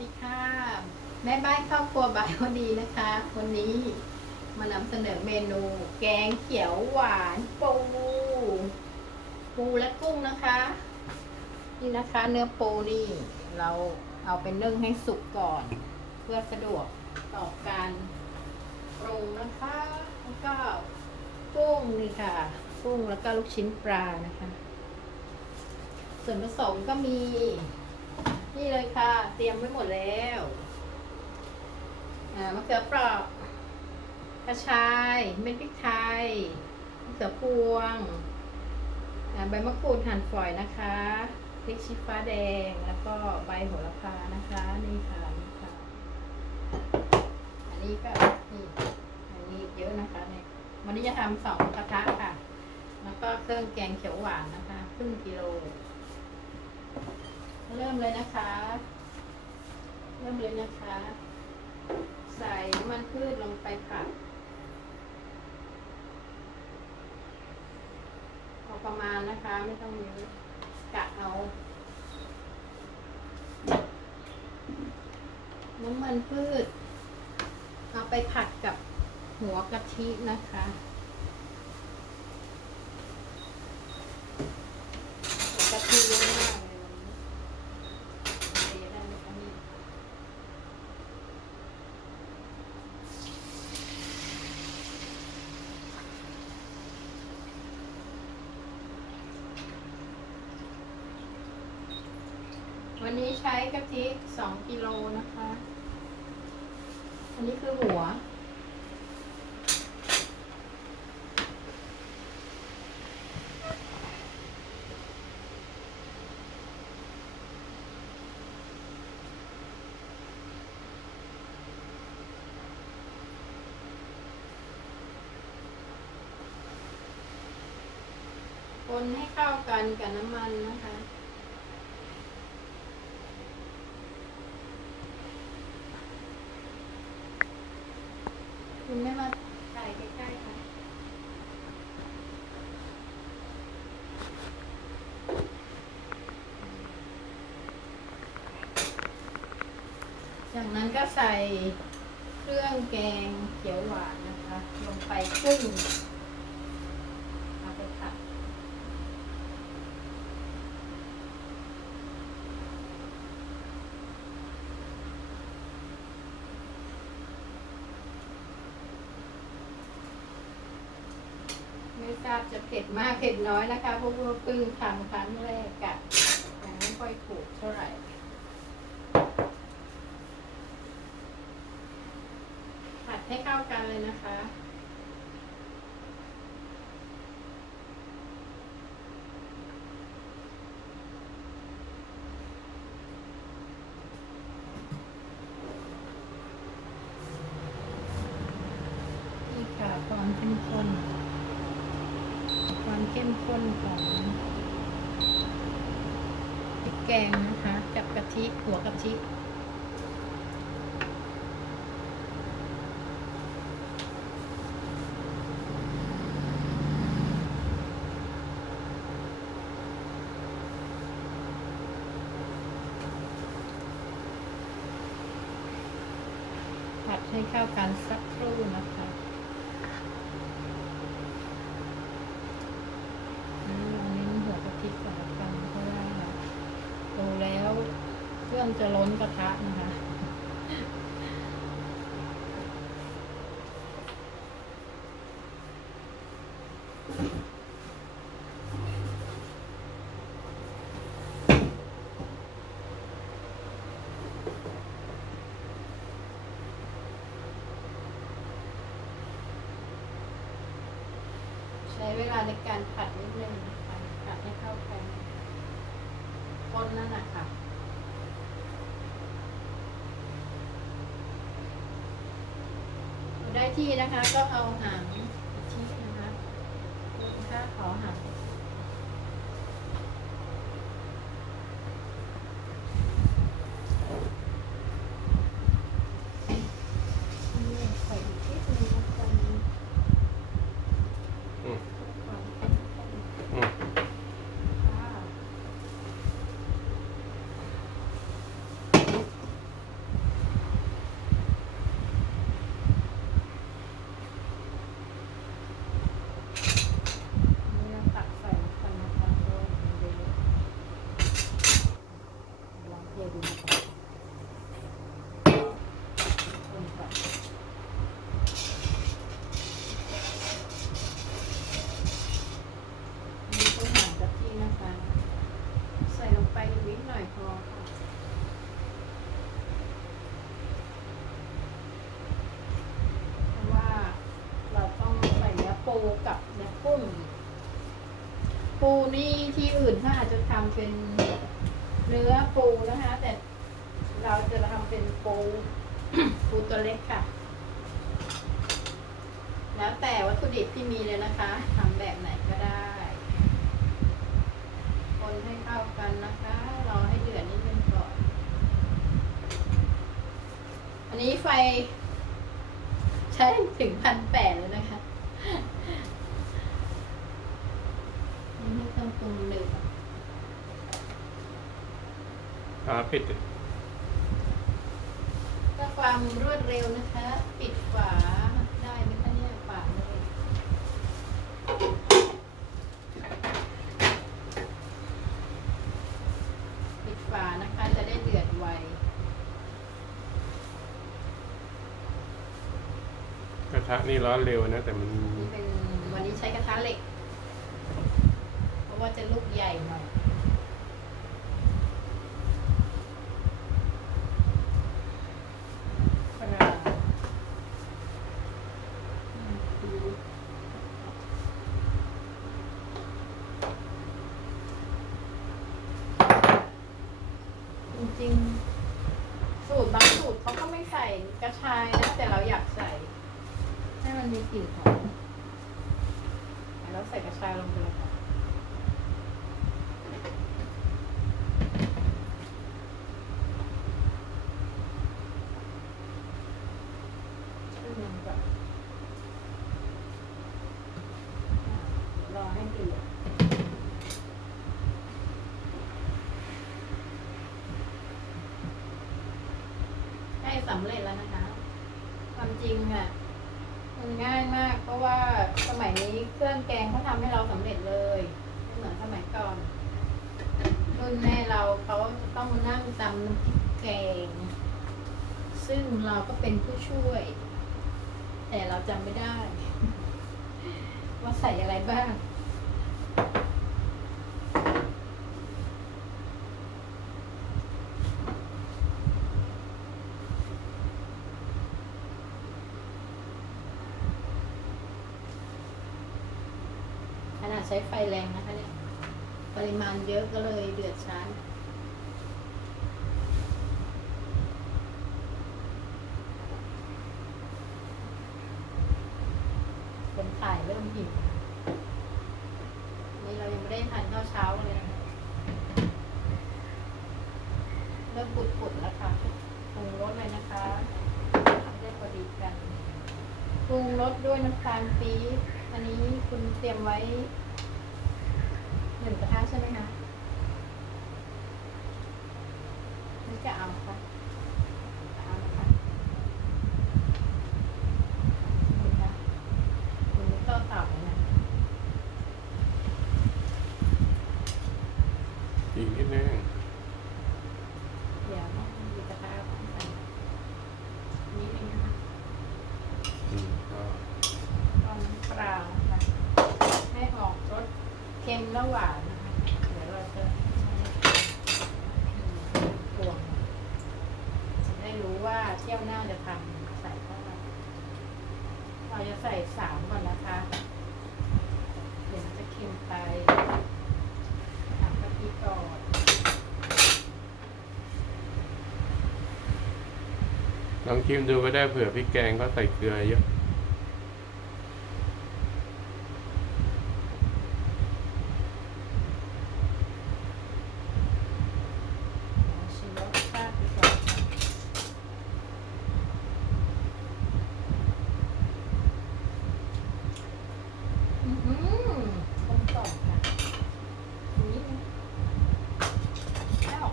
ดีค่ะแม่บ้านครอบครัวบายวันดีนะคะวันนี้มานำเสนอเมนูแกงเขียวหวานปูและกุ้งนะคะนี่นะคะเนื้อปูนี่เราเอาไปนึ่งให้สุกก่อนเพื่อสะดวกต่อการปรุงนะคะแล้วก็กุ้งนี่ค่ะกุ้งแล้วก็ลูกชิ้นปลานะคะส่วนผสมก็มีนี่เลยค่ะเตรียมไว้หมดแล้วมะเขือเปราะกระชายเม็ดพริกไทยมะเขือพวงใบมะกรูดหั่นฝอยนะคะพริกชี้ฟ้าแดงแล้วก็ใบโหระพานะคะนี่ค่ะนี่ค่ะอันนี้ก็นี่อันนี้เยอะนะคะเนี่ยวันนี้จะทำ2 กระทะค่ะแล้วก็เครื่องแกงเขียวหวานนะคะ1/2 กิโลเริ่มเลยนะคะใส่น้ำมันพืชลงไปผัดพอประมาณนะคะไม่ต้องเยอะกะเอาน้ำมันพืชเอาไปผัดกับหัวกะทินะคะหัวกะทิเยอะมากเลยวันนี้ใช้กะทิ2 กิโลนะคะอันนี้คือหัวคนให้เข้ากันกับน้ำมันนะคะคุณไม่มาใส่ใกล้ๆค่ะจากนั้นก็ใส่เครื่องแกงเขียวหวานนะคะลงไปครึ่งเอาไปผัดไม่ทราบจะเผ็ดมากเผ็ดน้อยนะคะเพราะว่าเพิ่งทำครั้งแรกกะยังไม่ค่อยถูกเท่าไหร่ผัดให้เข้ากันเลยนะคะนี่ค่ะความเข้มข้นของพริกแกงนะคะกับกะทิหัวกะทิผัดให้เข้ากันสักครู่นะคะเราเน้นหัวกะทิก่อนละกันเพราะว่าดูแล้วเครื่องจะล้นกระทะนะคะใช้เวลาในการผัดนิดนึงนะคะผัดให้เข้ากันต้นนั่นนะคะได้ที่นะคะก็เอาหางกะทินะคะถ้าขอหางใส่อีกนิดนึงนะคะ นี่ที่อื่นเขาอาจจะทำเป็นเนื้อปูนะคะ แต่เราจะทำเป็นปู ปูตัวเล็กค่ะ แล้วแต่วัตถุดิบที่มีเลยนะคะทำแบบไหนก็ได้ คนให้เข้ากันนะคะรอให้เดือดนิดนึงก่อน อันนี้ไฟใช้ถึง1,800เลยนะคะไม่ต้องปรุงเลย ปิดเลย เพื่อความรวดเร็วนะคะ ปิดฝาได้ไหมคะเนี่ยฝาเลยปิดฝานะคะจะได้เดือดไว กระทะนี่ร้อนเร็วนะ แต่มัน นี่เป็นวันนี้ใช้กระทะเหล็ก เพราะว่าจะลูกใหญ่หน่อยปลาจริงๆสูตรบางสูตรเขาก็ไม่ใส่กระชายนะ แต่เราอยากใส่ ให้มันมีกลิ่นหอมแล้วใส่กระชายลงไปเลยค่ะขึ้นมันก่อนรอให้เดือดใกล้สำเร็จแล้วนะคะ ความจริงอ่ะ มันง่ายมาก เพราะว่าสมัยนี้เครื่องแกงเขาทำให้เราสำเร็จเลยไม่เหมือนสมัยก่อนรุ่นแม่เราเขาจะต้องมานั่งตำน้ำพริกแกง ซึ่งเราก็เป็นผู้ช่วย แต่เราจำไม่ได้ ว่าใส่อะไรบ้าง ขนาดใช้ไฟแรงนะคะเนี่ย ปริมาณเยอะก็เลยเดือดช้าคนถ่ายเริ่มหิวนี่เรายังไม่ได้ทานข้าวเช้าเลยนะคะเริ่มปุดๆแล้วค่ะปรุงรสเลยนะคะได้พอดีกันปรุงรสด้วยน้ำตาลปี๊บอันนี้คุณเตรียมไว้1 กระทะใช่ไหมคะนี่จะเอาค่ะเอานะคะนี่ค่ะคุณก็ต่อเลยนะ อีกนิดนึง เดี๋ยวต้องมีกระทะต้องใส่นิดนึงนะคะ ก็ ก็น้ำเปล่าค่ะให้ออกรสเค็มและหวานนะคะ เดี๋ยวเราจะใช้ตวงจะได้รู้ว่าเที่ยวหน้าจะทำใส่เท่าไหร่เราจะใส่3ก่อนนะคะ เดี๋ยวมันจะเค็มไปทำกะทิก่อน ลองชิมดูก็ได้เผื่อพริกแกงก็ใส่เกลือเยอะ ชิมรสชาติดีกว่าค่ะกลมกล่อมค่ะนิดนึงแล้ว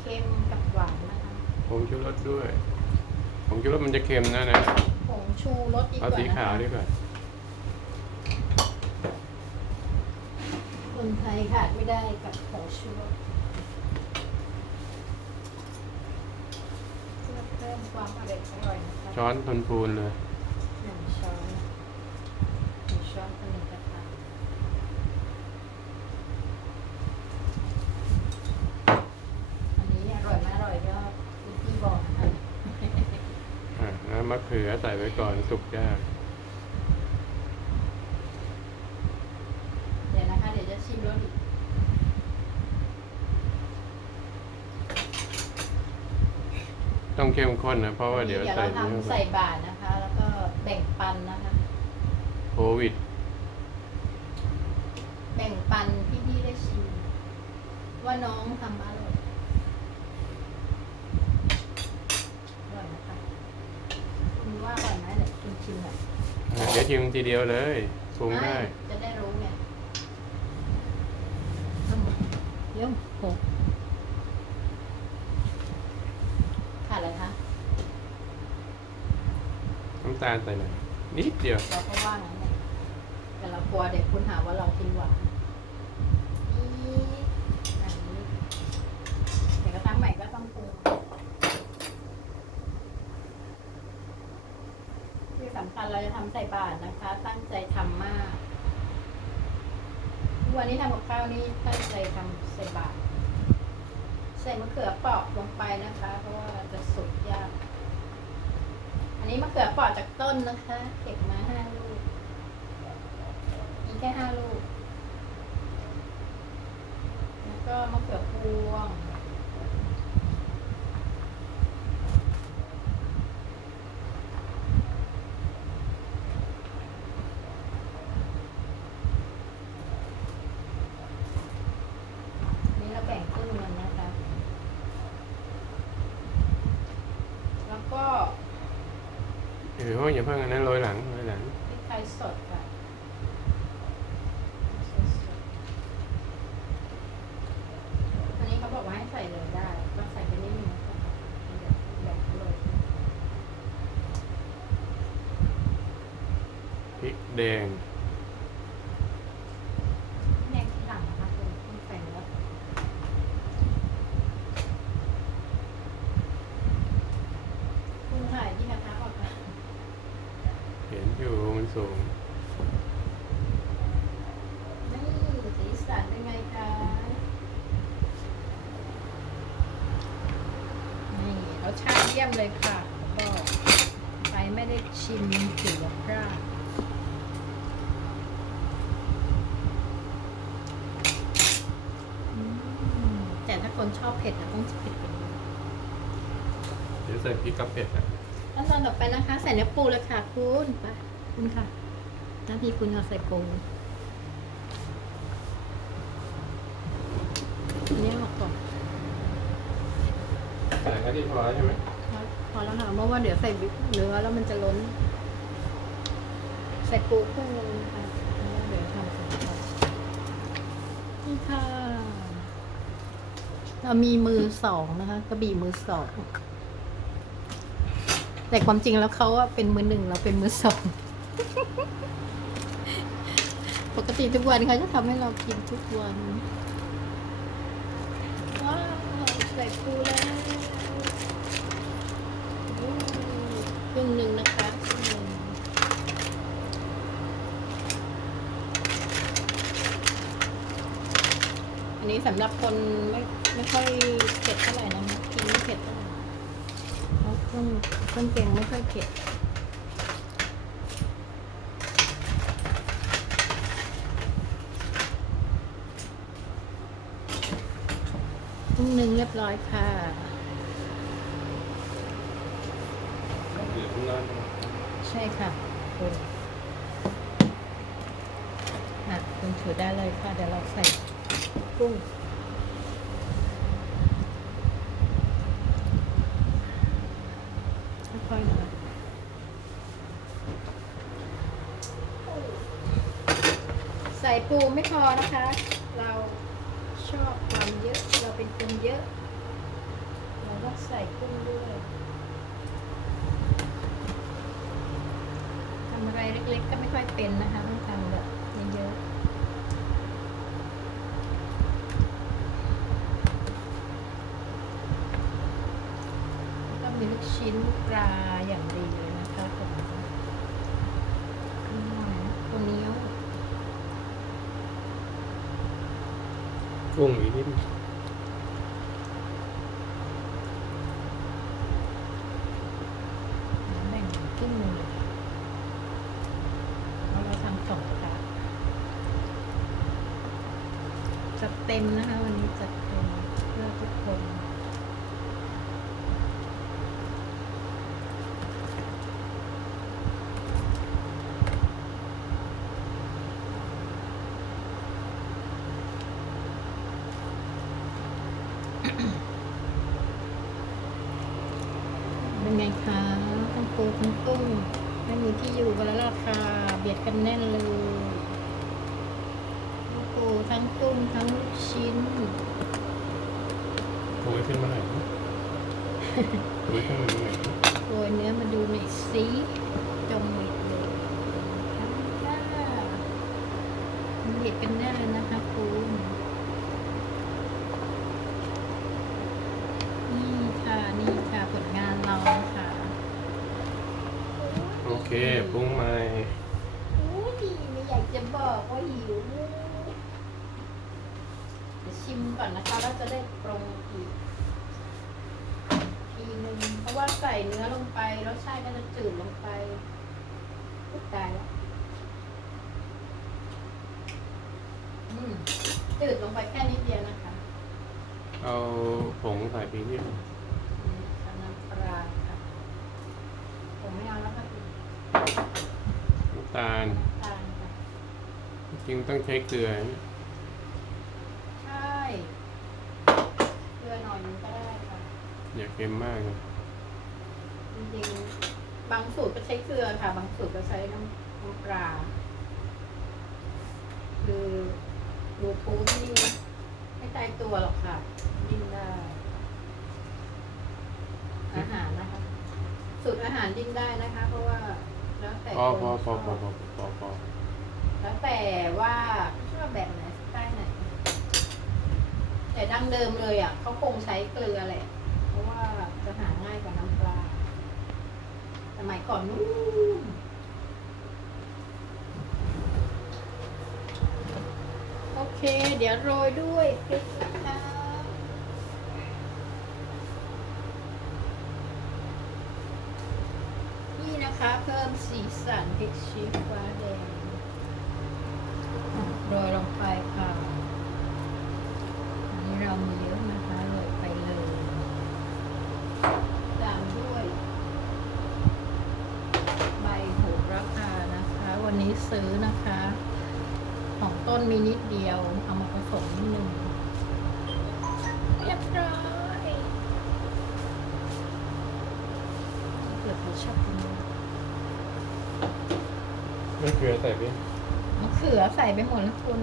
เค็มกับหวานนะคะ ผงชูรสด้วยผงชูรสมันจะเค็มนะ ผงชูรสดีก เอา ว่า สี นะ ขาว คะ ดีกว่า คนไทยขาดไม่ได้กับผงชูรสเพื่อเพิ่มความอร่อยนะคะ ช้อนพูนๆเลย 1 ช้อน1 ช้อนต่อ1 กระทะอันนี้อร่อยไหมอร่อยก็คุณพี่บอกนะคะ น้ำมะเขือใส่ไว้ก่อนสุกยาก เดี๋ยวนะคะ เดี๋ยวจะชิม ต้องเข้มข้นนะเพราะว่าเดี๋ยว เดี๋ยว ใส่ เรา เนื้อ ทำใส่บาตรนะคะ แล้วก็แบ่งปันนะคะ โควิด แบ่งปันพี่ๆได้ชิมว่าน้องทำอร่อยนะคะคุณว่าอร่อยไหมเดี๋ยวคุณชิมหน่อย เดี๋ยวชิมทีเดียวเลยปรุงได้ จะได้รู้ไงเดี๋ยวโหขาดอะไรคะ น้ำตาลใส่หน่อยนิดเดียว เราก็ว่างั้นแหละแต่เรากลัวเด็กคุณหาว่าเรากินหวานนี่อันนี้เดี๋ยวกระตั้งใหม่ก็ต้องปรุงที่สำคัญเราจะทำใส่บาตรนะคะ ตั้งใจทำมากทุกวันนี้ทำกับข้าวนี่ตั้งใจทำใส่บาตรใส่มะเขือเปราะลงไปนะคะ เพราะว่าจะสุกยาก อันนี้มะเขือเปราะจากต้นนะคะเก็บมา5 ลูกมีแค่5 ลูก แล้วก็มะเขือพวง นี่เราแบ่งครึ่งมันนะคะ แล้วก็ อย่าเพิ่งอันนั้นโรยหลัง พริกไทยสดค่ะอันนี้เขาบอกว่าให้ใส่เลยได้ก็ใส่ไปนิดนึงนะคะแบบเลย พริกแดง แดงที่หลังนะคะคุณใส่แล้วคุณถ่ายที่กระทะออกมา เห็นอยู่มันสูง นี่สีสันเป็นไงคะนี่รสชาติเยี่ยมเลยค่ะก็ใครไม่ได้ชิมถือว่าพลาดแต่ถ้าคนชอบเผ็ดนะต้องเผ็ดกว่านี้ เดี๋ยวใส่พริกกับเผ็ดอ่ะ ขั้นตอนต่อไปนะคะ ใส่เนื้อปูเลยค่ะคุณไปคุณค่ะหน้าที่คุณเอาใส่ปูอันนี้ออกก่อน ใส่แค่ที่พอแล้วใช่ไหม พอแล้วค่ะเพราะว่าเดี๋ยวใส่เนื้อแล้วมันจะล้น ใส่ปูครึ่งนึงค่ะแล้วเดี๋ยวทำใส่ไปนี่ค่ะเรามีมือ2นะคะกระบี่มือ2แต่ความจริงแล้วเขาอะเป็นมือ1เราเป็นมือ2 ปกติทุกวันเขาจะทำให้เรากินทุกวันว้าวใส่ปูแล้วครึ่งหนึ่งนะคะครึ่งหนึ่งอันนี้สำหรับคนไม่ค่อยเผ็ดเท่าไหร่นะคะกินไม่เผ็ดเท่าไหร่เพราะเครื่องแกงไม่ค่อยเผ็ดครึ่งหนึ่งเรียบร้อยค่ะ เดือดร้อน ใช่ค่ะคุณคุณถือได้เลยค่ะ เดี๋ยวเราใส่กุ้งค่อยๆนะใส่ปูไม่พอนะคะ เราชอบความเยอะ เราเป็นคนเยอะ เราต้องใส่กุ้งด้วยทำอะไรเล็กๆก็ไม่ค่อยเป็นนะคะต้องทำแบบเยอะๆก็มีลูกชิ้นลูกปลาอย่างดีเลยนะคะผมตัวนี้ กุ้งอีกนิด แบ่งครึ่งหนึงเลยเพราะเราทำ2 กระทะจัดเต็มนะคะ วันนี้จัดเต็มเพื่อทุกคน เป็นไงคะทั้งปูทั้งกุ้งไม่มีที่อยู่กันแล้วล่ะค่ะเบียดกันแน่นเลยทั้งปูทั้งกุ้งทั้งลูกชิ้น โอ้ยขึ้นมาไหนโอ้ยขึ้นมาไหน โรยเนื้อมาดูหน่อยสิจงหมิดเลยค่ะมันเบียดกันแน่นเลยนะคะคุณนี่ค่ะนี่ค่ะผลงานเรานะคะ โอเคปรุงใหม่ อุ้ยไม่อยากจะบอกว่าหิวเดี๋ยวชิมก่อนนะคะแล้วจะได้ปรุงอีกทีนึงเพราะว่าใส่เนื้อลงไปรสชาติก็จะจืดลงไปอุ๊ยตายแล้วจืดลงไปแค่นิดเดียวนะคะ เอาผงใส่พริกนิด น้ำปลาค่ะผมไม่เอาแล้วค่ะคุณ น้ำตาล น้ำตาลค่ะ จริงต้องใช้เกลือนะ ใช่เกลือหน่อยนึงก็ได้ค่ะ อย่าเค็มมากนะ จริงๆบางสูตรก็ใช้เกลือค่ะ บางสูตรก็ใช้น้ำปลาคือยูทูบนี่ไม่ตายตัวหรอกค่ะยิ่งได้อาหารนะคะ สูตรอาหารยิ่งได้นะคะ เพราะว่าแล้วแต่ พอ คน พอพอ ชอบ พอ แล้วแต่ว่าชอบแบบไหนสไตล์ไหน แต่ดั้งเดิมเลยอ่ะเขาคงใช้เกลือแหละ เพราะว่าจะหาง่ายกว่าน้ำปลาสมัยก่อนนู้นโอเค เดี๋ยวโรยด้วยพริกนะคะนี่นะคะเพิ่มสีสันพริกชี้ฟ้าแดงโรยลงไปค่ะ อันนี้เรามีเยอะนะคะโรยไปเลยตามด้วยใบโหระพานะคะ วันนี้ซื้อนะคะ ของต้นมีนิดเดียว เอามาผสมนิดนึงเรียบร้อยเกิดเราชอบกิน ไม่เกลือใส่พริก มะเขือใส่ไปหมดแล้วคุณ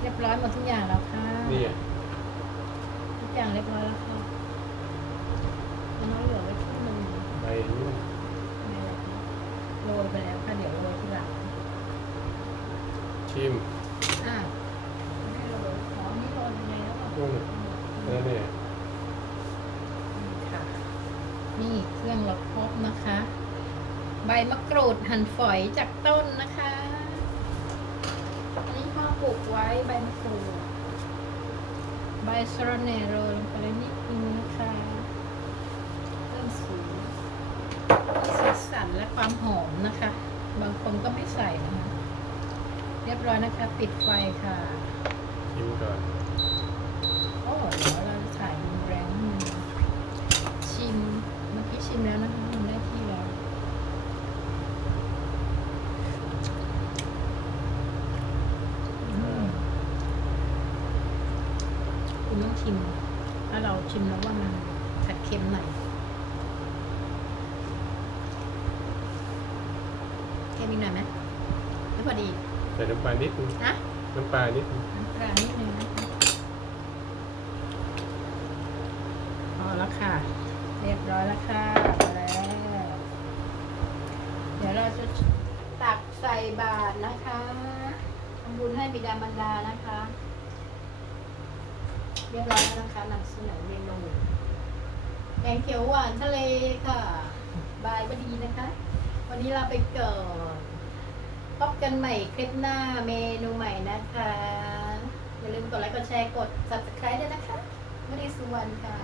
เรียบร้อยหมดทุกอย่างแล้วค่ะ นี่อ่ะ ทุกอย่างเรียบร้อยแล้วค่ะน้อยเหลือไว้ที่นึง ใบนี่ โรยไปแล้วค่ะเดี๋ยวโรยทีหลัง ชิม อ่ะไม่โรยอ๋อนี่โรยยังไงแล้วก็ นู่นแล้วเนี่ย ค่ะ นี่เครื่องเราครบนะคะ ใบมะกรูดหั่นฝอยจากต้นนะคะอันนี้พ่อปลูกไว้ใบมะกรูดใบสะระแหน่โรยลงไปเลยนิดนึงนะคะเพิ่มสีสันและความหอมนะคะ บางคนก็ไม่ใส่นะคะ เรียบร้อยนะคะ ปิดไฟค่ะ ชิมก่อน โอ้เดี๋ยวเราจะถ่ายแรงนิดนึงชิมเมื่อกี้ชิมแล้วนะคะมันได้ที่แล้วคุณต้องชิมถ้าเราชิมแล้วว่ามันขัดเค็มหน่อยเค็มอีกหน่อยไหมหรือพอดี ใส่น้ำปลานิดนึง นะ น้ำปลานิดนึง น้ำปลานิดนึงนะคะพอแล้วค่ะ เรียบร้อยแล้วค่ะพอแล้ว เดี๋ยวเราจะตักใส่บาตรนะคะทำบุญให้บิดามารดานะคะ เรียบร้อยแล้วนะคะนำเสนอเมนูแกงเขียวหวานทะเลค่ะ บายบดีนะคะ วันนี้เราไปก่อนพบกันใหม่คลิปหน้าเมนูใหม่นะคะ อย่าลืมกดไลค์กดแชร์กด subscribe ด้วยนะคะวดีสุวรรณค่ะ